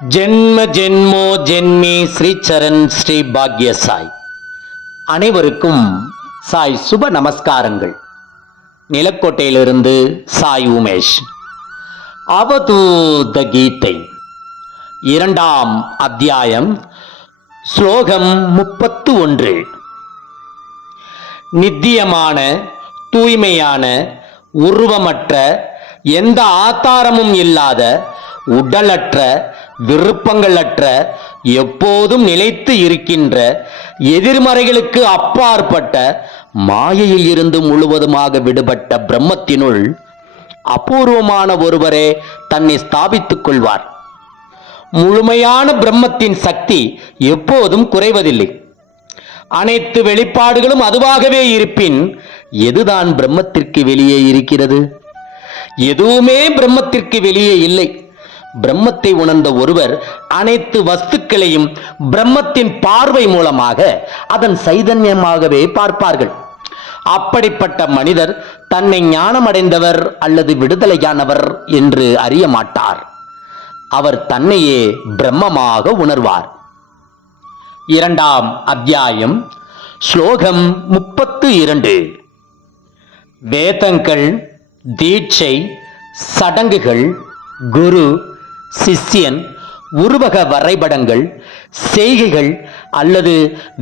ஜென்ம ஜென்மோ ஜென்மி ஸ்ரீ சரண் ஸ்ரீ பாக்ய சாய். அனைவருக்கும் சாய் சுப நமஸ்காரங்கள். நிலக்கோட்டையிலிருந்து சாய் உமேஷ். அவதூத கீதை. இரண்டாம் அத்தியாயம் ஸ்லோகம் முப்பத்து ஒன்று. நித்தியமான தூய்மையான உருவமற்ற எந்த ஆத்தாரமும் இல்லாத உடலற்ற விருப்பங்களற்ற எப்போதும் நிலைத்து இருக்கின்ற எதிர்மறைகளுக்கு அப்பாற்பட்ட மாயையில் இருந்து முழுவதுமாக விடுபட்ட பிரம்மத்தினுள் அபூர்வமான ஒருவரே தன்னை ஸ்தாபித்துக் கொள்வார். முழுமையான பிரம்மத்தின் சக்தி எப்போதும் குறைவதில்லை. அனைத்து வெளிப்பாடுகளும் அதுவாகவே இருப்பின் எதுதான் பிரம்மத்திற்கு வெளியே இருக்கிறது? எதுவுமே பிரம்மத்திற்கு வெளியே இல்லை. பிரம்மத்தை உணர்ந்த ஒருவர் அனைத்து வஸ்துக்களையும் பிரம்மத்தின் பார்வை மூலமாக அதன் சைதன்யமாகவே பார்ப்பார்கள். அப்படிப்பட்ட மனிதர் தன்னை ஞானமடைந்தவர் அல்லது விடுதலையானவர் என்று அறிய மாட்டார். அவர் தன்னையே பிரம்மமாக உணர்வார். இரண்டாம் அத்தியாயம் ஸ்லோகம் முப்பத்து இரண்டு. வேதங்கள் தீட்சை சடங்குகள் குரு சிஷ்யன் உருவக வரைபடங்கள் செய்கைகள் அல்லது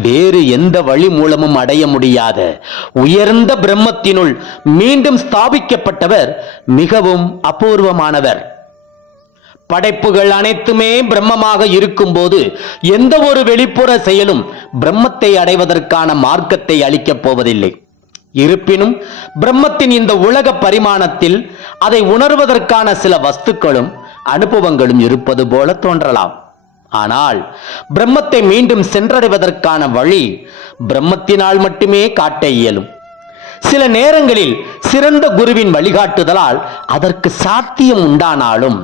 வேறு எந்த வழி மூலமும் அடைய முடியாத உயர்ந்த பிரம்மத்தினுள் மீண்டும் ஸ்தாபிக்கப்பட்டவர் மிகவும் அபூர்வமானவர். படைப்புகள் அனைத்துமே பிரம்மமாக இருக்கும்போது எந்த ஒரு வெளிப்புற செயலும் பிரம்மத்தை அடைவதற்கான மார்க்கத்தை அளிக்கப் போவதில்லை. இருப்பினும் பிரம்மத்தின் இந்த உலக பரிமாணத்தில் அதை உணர்வதற்கான சில வஸ்துக்களும் அனுபவங்களும் இருப்பது போல தோன்றலாம். ஆனால் பிரம்மத்தை மீண்டும் சென்றடைவதற்கான வழி பிரம்மத்தினால் மட்டுமே காட்ட இயலும். சில நேரங்களில் சிறந்த குருவின் வழிகாட்டுதலால் அதற்கு சாத்தியம் உண்டானாலும்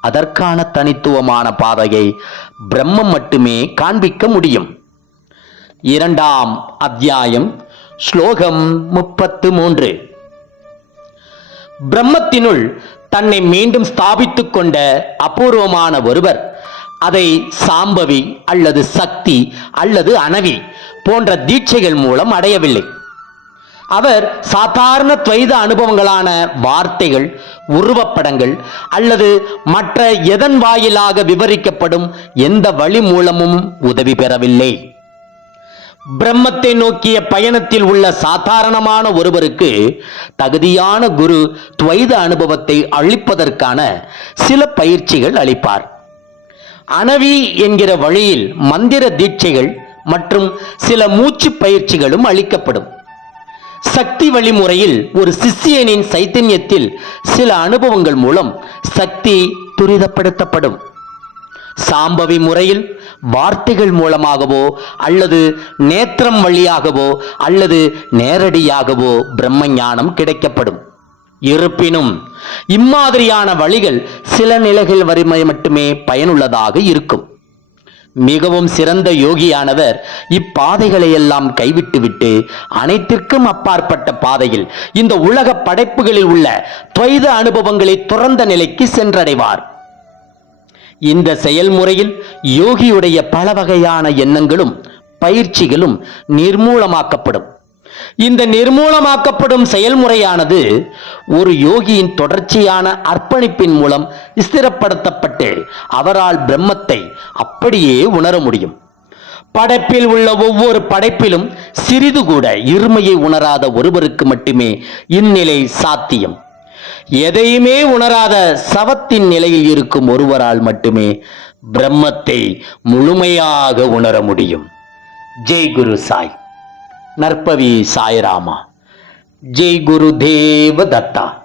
அதற்கான தனித்துவமான பாதையை பிரம்மம் மட்டுமே காண்பிக்க முடியும். இரண்டாம் அத்தியாயம் ஸ்லோகம் முப்பத்து மூன்று. பிரம்மத்தினுள் தன்னை மீண்டும் ஸ்தாபித்துக் கொண்ட அபூர்வமான ஒருவர். அதை சாம்பவி அல்லது சக்தி அல்லது அனவி போன்ற தீட்சைகள் மூலம் அடையவில்லை. அவர் சாதாரண துவைத அனுபவங்களான வார்த்தைகள் உருவப்படங்கள் அல்லது மற்ற எதன் வாயிலாக விவரிக்கப்படும் எந்த வழி மூலமும் உதவி பெறவில்லை. பிரம்மத்தை நோக்கிய பயணத்தில் உள்ள சாதாரணமான ஒருவருக்கு தகுதியான குரு துவைத அனுபவத்தை அளிப்பதற்கான சில பயிற்சிகள் அளிப்பார். அணவி என்கிற வழியில் மந்திர தீட்சைகள் மற்றும் சில மூச்சு பயிற்சிகளும் அளிக்கப்படும். சக்தி வழிமுறையில் ஒரு சிஷ்யனின் சைத்தன்யத்தில் சில அனுபவங்கள் மூலம் சக்தி துரிதப்படுத்தப்படும். சாம்பவி முறையில் வார்த்தைகள் மூலமாகவோ அல்லது நேத்திரம் வழியாகவோ அல்லது நேரடியாகவோ பிரம்ம ஞானம் கிடைக்கப்படும். இருப்பினும் இம்மாதிரியான வழிகள் சில நிலைகள் வறுமை மட்டுமே பயனுள்ளதாக இருக்கும். மிகவும் சிறந்த யோகியானவர் இப்பாதைகளை எல்லாம் கைவிட்டுவிட்டு அனைத்திற்கும் அப்பாற்பட்ட பாதையில் இந்த உலக படைப்புகளில் உள்ள துவைத அனுபவங்களை துறந்த நிலைக்கு சென்றடைவார். இந்த செயல்முறையில் யோகியுடைய பல வகையான எண்ணங்களும் பயிற்சிகளும் நிர்மூலமாக்கப்படும். இந்த நிர்மூலமாக்கப்படும் செயல்முறையானது ஒரு யோகியின் தொடர்ச்சியான அர்ப்பணிப்பின் மூலம் ஸ்திரப்படுத்தப்பட்டு அவரால் பிரம்மத்தை அப்படியே உணர முடியும். படைப்பில் உள்ள ஒவ்வொரு படைப்பிலும் சிறிது கூட இருமையை உணராத ஒருவருக்கு மட்டுமே இந்நிலை சாத்தியம். எதையுமே உணராத சவத்தின் நிலையில் இருக்கும் ஒருவரால் மட்டுமே பிரம்மத்தை முழுமையாக உணர முடியும். ஜெய் குரு சாய். நற்பவி சாய்ராமா. ஜெய் குரு தேவ தத்தா